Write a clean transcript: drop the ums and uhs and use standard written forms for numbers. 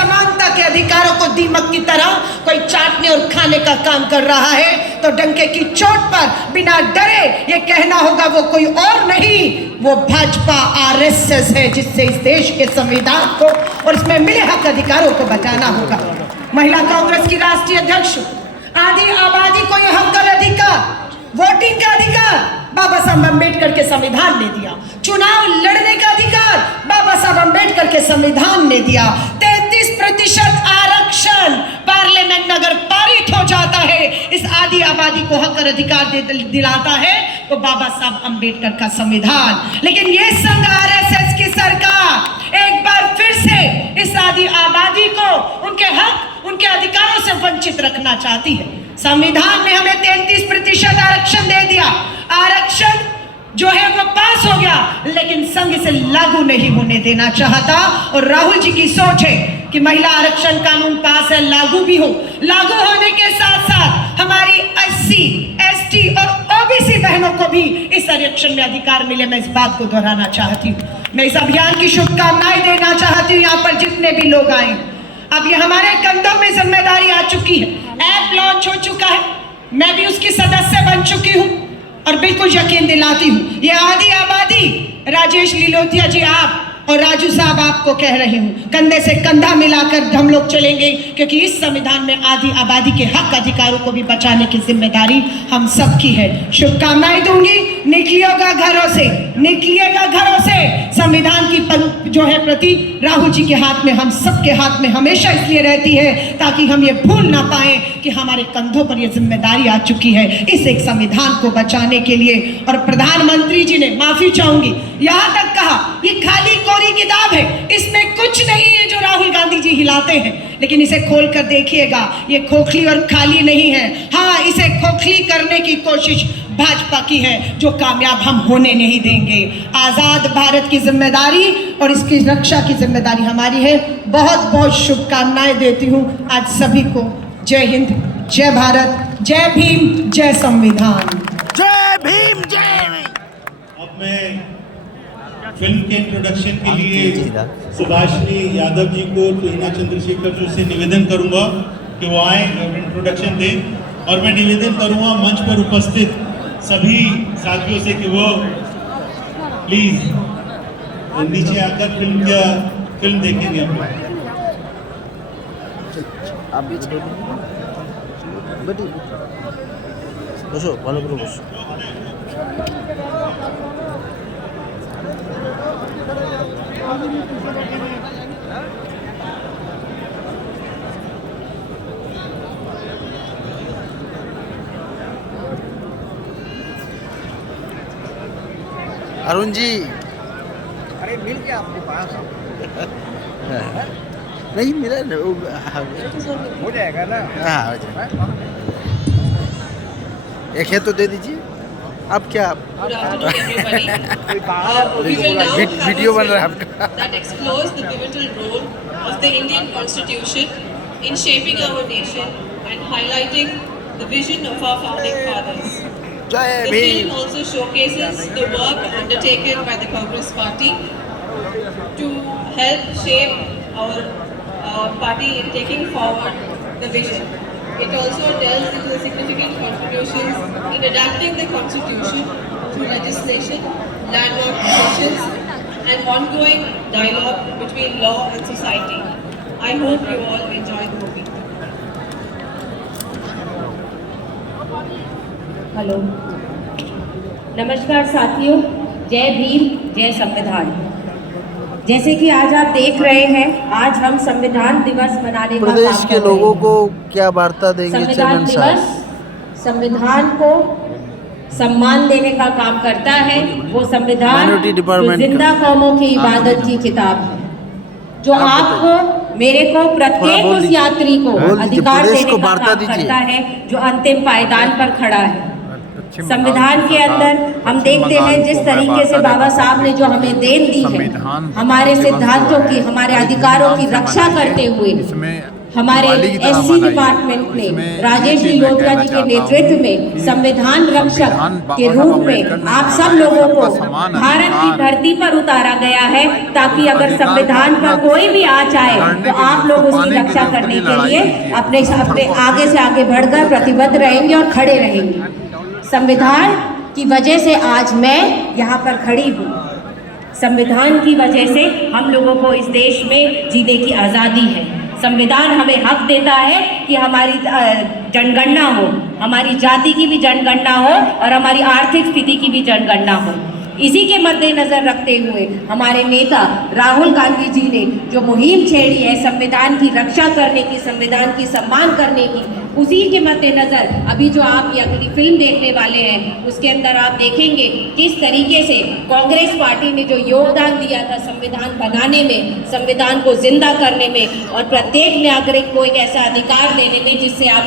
समानता के अधिकारों को दीमक की तरह कोई चाटने और खाने का काम कर रहा है तो डंके की चोट पर बिना डरे ये कहना होगा वो कोई और नहीं, वो भाजपा आरएसएस है, जिससे इस देश के संविधान को और इसमें मिले हक अधिकारों को बचाना होगा। महिला कांग्रेस की राष्ट्रीय अध्यक्ष, आदि आबादी को यह हक और अधिकार, वोटिंग का अधिकार बाबा साहब अम्बेडकर के संविधान ने दिया, चुनाव लड़ने का अधिकार बाबा साहब अम्बेडकर के संविधान ने दिया, 33% आरक्षण पार्लियामेंट में अगर पारित हो जाता है, इस आदि आबादी को हक और अधिकार दिलाता है तो बाबा साहब अम्बेडकर का संविधान। लेकिन ये संघ आरएसएस की सरकार एक बार फिर से इस आदि आबादी को उनके हक, उनके अधिकारों से वंचित रखना चाहती है। संविधान ने हमें 33% आरक्षण दे दिया, आरक्षण जो है वो पास हो गया, लेकिन संघ इसे लागू नहीं होने देना चाहता। और राहुल जी की सोच है कि महिला आरक्षण कानून पास है, लागू भी हो, लागू होने के साथ साथ हमारी एससी, एसटी और ओबीसी बहनों को भी इस आरक्षण में अधिकार मिले। मैं इस बात को दोहराना चाहती हूँ। मैं इस अभियान की शुभकामनाएं देना चाहती हूँ यहाँ पर जितने भी लोग आए। अब ये हमारे कंधों में जिम्मेदारी आ चुकी है, ऐप लॉन्च हो चुका है, मैं भी उसकी सदस्य बन चुकी हूँ और बिल्कुल यकीन दिलाती हूँ ये आदि आबादी, राजेश लिलोथिया जी आप और राजू साहब आपको कह रही हूँ, कंधे से कंधा मिलाकर हम लोग चलेंगे, क्योंकि इस संविधान में आदि आबादी के हक अधिकारों को भी बचाने की जिम्मेदारी हम सबकी है। शुभकामनाएं दूंगी, निकलिएगा घरों से, निकलिएगा घरों से। संविधान की जो है प्रति राहुल जी के हाथ में, हम सबके हाथ में हमेशा इसलिए रहती है ताकि हम ये भूल ना पाए कि हमारे कंधों पर ये जिम्मेदारी आ चुकी है इस एक संविधान को बचाने के लिए। और प्रधानमंत्री जी ने, माफी चाहूंगी, यहाँ तक कहा ये खाली कोरी किताब है, इसमें कुछ नहीं है जो राहुल गांधी जी हिलाते हैं, लेकिन इसे खोल कर देखिएगा, ये खोखली और खाली नहीं है। हाँ, इसे खोखली करने की कोशिश भाजपा की है, जो कामयाब हम होने नहीं देंगे। आजाद भारत की जिम्मेदारी और इसकी रक्षा की जिम्मेदारी हमारी है। बहुत बहुत शुभकामनाएं देती हूँ आज सभी को। जय हिंद, जय भारत, जय भीम, जय संविधान। जय भीम, जय भीम। अब मैं फिल्म के इंट्रोडक्शन के लिए सुभाषिनी यादव जी को, टूना चंद्रशेखर जी से निवेदन करूंगा कि वो आए और इंट्रोडक्शन दें। और मैं निवेदन करूंगा मंच पर उपस्थित सभी साथियों से कि वो प्लीज नीचे आकर फिल्म देखेंगे हम लोग। বসো, ভালো করে বসো। अरुण जी, अरे मिल गया आपके पास? नहीं मिला ना, हो जाएगा ना? हाँ हो जाएगा। एक है तो दे दीजिए। अब क्या वीडियो बन रहा है आपका? That explores the pivotal role of the Indian Constitution in shaping our nation and highlighting the vision of our founding fathers. जय The Bhim. film also showcases the work undertaken by the Congress Party to help shape our party in taking forward the vision. It also delves into the significant contributions in adapting the Constitution through legislation, landmark decisions, and ongoing dialogue between law and society. I hope you all enjoy the movie. Hello, नमस्कार साथियों, जय भीम, जय संविधान। जैसे कि आज आप देख रहे हैं, आज हम संविधान दिवस मनाने का प्रदेश काम के कर रहे लोगों हैं। को क्या वार्ता देंगे संविधान चेयरमैन साहब? दिवस संविधान को सम्मान देने का काम करता है। वो संविधान माइनॉरिटी जो डिपार्टमेंट जिंदा का। कौमों की इबादत की किताब है, जो आपको, मेरे को, प्रत्येक बोल उस दीजिए। यात्री को बोल दीजिए, अधिकार प्रदेश देने को का वार्ता काम दीजिए। करता है, जो अंतिम पायदान पर खड़ा है। संविधान के अंदर हम देखते हैं जिस तरीके से बाबा साहब ने जो हमें देन दी है, हमारे सिद्धांतों की, हमारे अधिकारों की रक्षा करते हुए हमारे दिवाली की तरह एससी मनाइए। डिपार्टमेंट ने इसमें राजेश ये जी चीज़ मैं लोधिया कहना जी के चाहता नेतृत्व हूँ में कि संविधान रक्षक संविधान के बाबा रूप साहब में अम्बेडकर ने आप सब बनाया, लोगों सबका को समान भारत की अधिकार। धरती पर उतारा गया है, ताकि उस अगर अधिकार को संविधान पर अपना कोई भी आ जाए लड़ने तो के लिए, आप लोग उसको उसकी पाने के रक्षा लिए, करने उसके के लिए लिए लड़ाई कीजिए। अपने आगे से आगे बढ़कर प्रतिबद्ध रहेंगे और खड़े रहेंगे। संविधान की वजह से आज मैं यहाँ पर खड़ी हूँ। संविधान की वजह से हम लोगों को इस देश में जीने की आज़ादी है। संविधान हमें हक देता है कि हमारी जनगणना हो, हमारी जाति की भी जनगणना हो और हमारी आर्थिक स्थिति की भी जनगणना हो। इसी के मद्देनजर रखते हुए हमारे नेता राहुल गांधी जी ने जो मुहिम छेड़ी है संविधान की रक्षा करने की, संविधान की सम्मान करने की, उसी के मद्देनजर अभी जो आप ये अगली फिल्म देखने वाले हैं उसके अंदर आप देखेंगे किस तरीके से कांग्रेस पार्टी ने जो योगदान दिया था संविधान बनाने में, संविधान को जिंदा करने में और प्रत्येक नागरिक को एक ऐसा अधिकार देने में जिससे आप